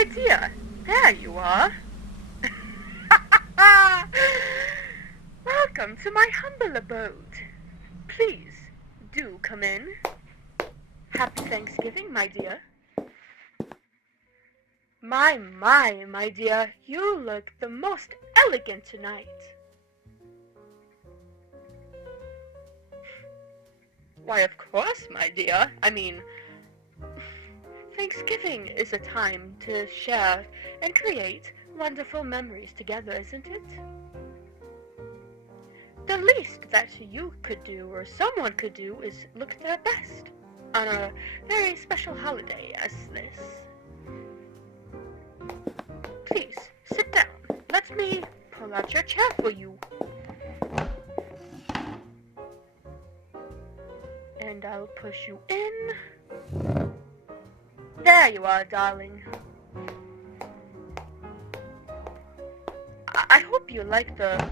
my dear, there you are. Welcome to my humble abode. Please, do come in. Happy Thanksgiving, my dear. My dear, you look the most elegant tonight. Why, of course, my dear. I mean, Thanksgiving is a time to share and create wonderful memories together, isn't it? The least that you could do, or someone could do, is look their best on a very special holiday as this. Please, sit down. Let me pull out your chair for you. And I'll push you in. There you are, darling. I hope you like the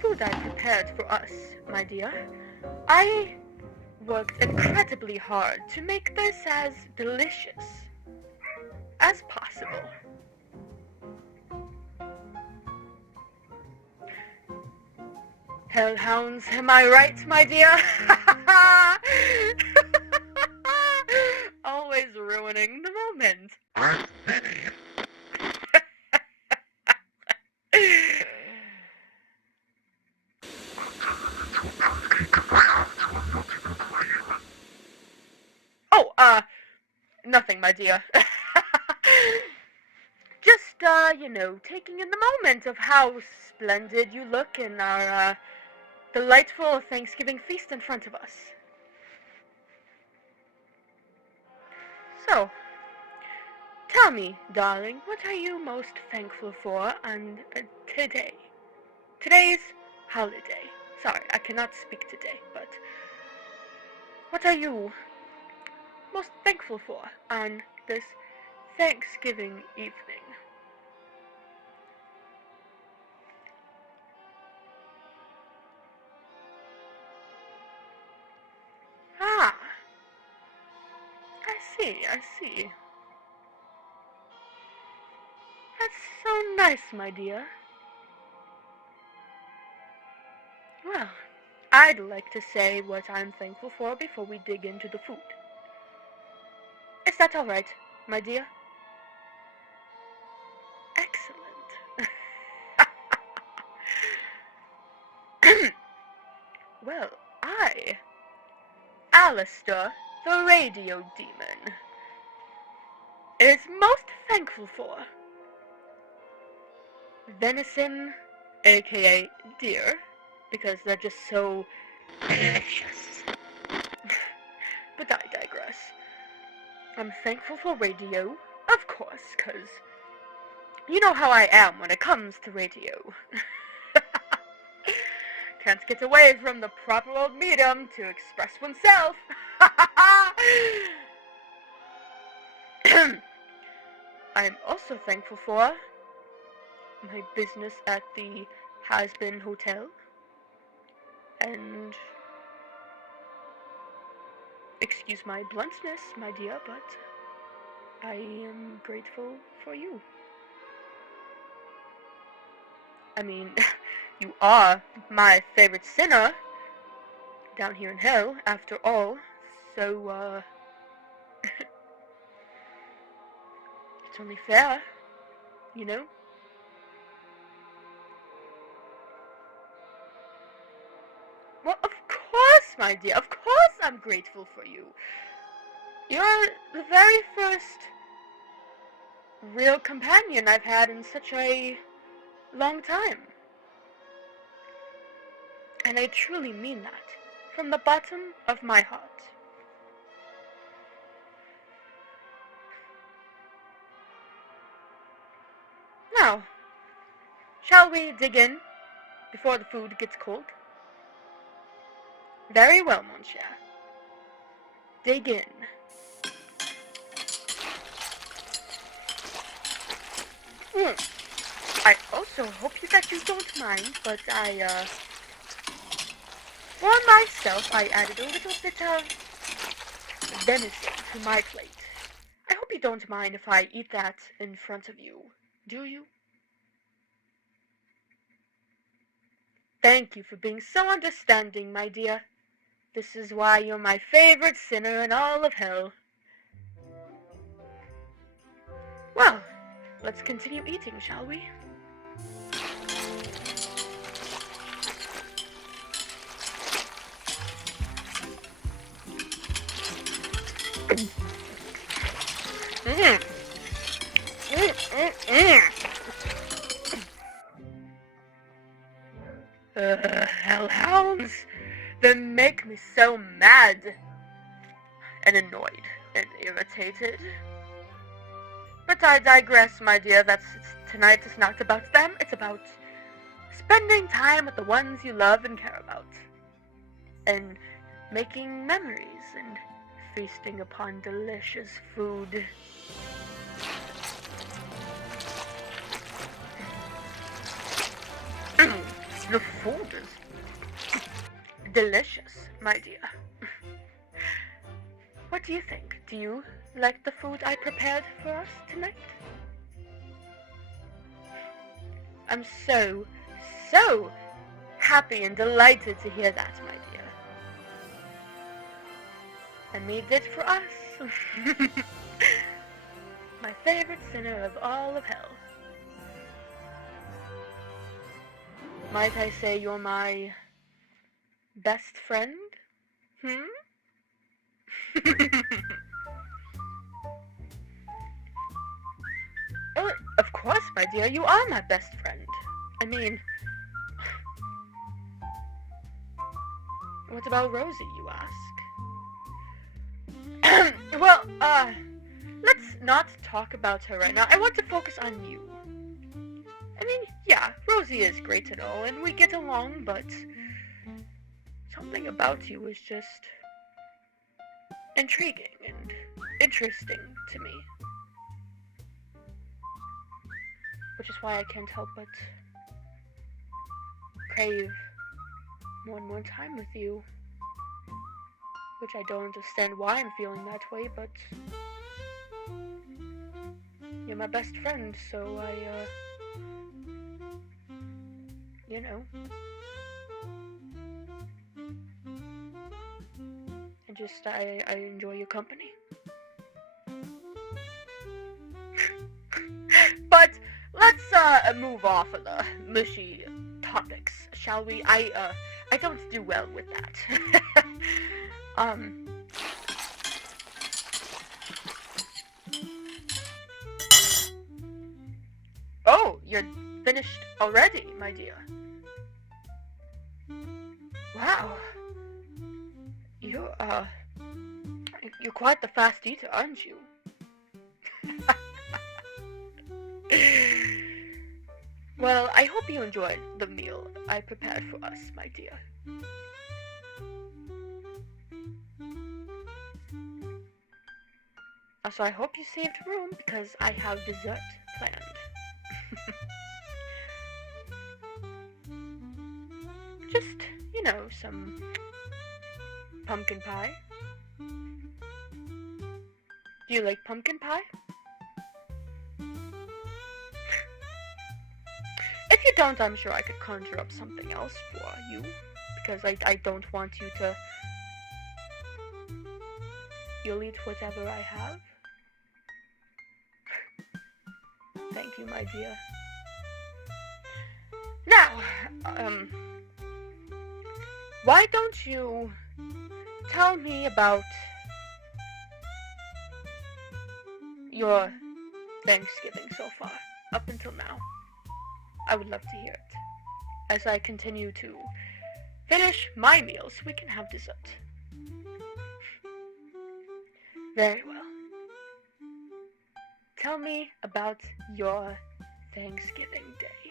food I prepared for us, my dear. I worked incredibly hard to make this as delicious as possible. Hellhounds, am I right, my dear? Always ruining the moment. Oh, nothing, my dear. Just, taking in the moment of how splendid you look in our, delightful Thanksgiving feast in front of us. So, tell me, darling, what are you most thankful for on today? Today's holiday. Sorry, I cannot speak today, but what are you most thankful for on this Thanksgiving evening? Ah, I see. That's so nice, my dear. Well, I'd like to say what I'm thankful for before we dig into the food. Is that all right, my dear? Excellent. Well, Alastor, the radio demon, is most thankful for venison, aka deer, because they're just so delicious. But I digress. I'm thankful for radio, of course, because you know how I am when it comes to radio. Can't get away from the proper old medium to express oneself. I'm also thankful for my business at the Hazbin Hotel, and excuse my bluntness, my dear, but I am grateful for you. I mean, you are my favorite sinner down here in hell, after all, so, it's only fair, you know? Well, of course, my dear, of course I'm grateful for you. You're the very first real companion I've had in such a long time. And I truly mean that, from the bottom of my heart. Now, shall we dig in before the food gets cold? Very well, mon cher. Dig in. I also hope that you don't mind, but for myself, I added a little bit of venison to my plate. I hope you don't mind if I eat that in front of you, do you? Thank you for being so understanding, my dear. This is why you're my favorite sinner in all of hell. Well, let's continue eating, shall we? Mm. Mm, mm, mm. Hellhounds! They make me so mad and annoyed and irritated. But I digress, my dear. Tonight is not about them. It's about spending time with the ones you love and care about, and making memories and feasting upon delicious food. The food is delicious, my dear. What do you think? Do you like the food I prepared for us tonight? I'm so happy and delighted to hear that, my dear. I made it for us. My favorite sinner of all of hell. Might I say you're my best friend? Oh, of course, my dear, you are my best friend. I mean, what about Rosie, you ask? Well, let's not talk about her right now. I want to focus on you. I mean, yeah, Rosie is great and all, and we get along, but something about you is just intriguing and interesting to me. Which is why I can't help but crave more and more time with you. Which I don't understand why I'm feeling that way, but you're my best friend, so you know. And just, I enjoy your company. But let's move off of the mushy topics, shall we? I don't do well with that. Oh, you're finished already, my dear. Wow. You're quite the fast eater, aren't you? Well, I hope you enjoyed the meal I prepared for us, my dear. Also, I hope you saved room because I have dessert planned. Just, you know, some pumpkin pie. Do you like pumpkin pie? If you don't, I'm sure I could conjure up something else for you, because I don't want you to... You'll eat whatever I have. Thank you, my dear. Now, why don't you tell me about your Thanksgiving so far, up until now? I would love to hear it, as I continue to finish my meal so we can have dessert. Very well. Tell me about your Thanksgiving Day.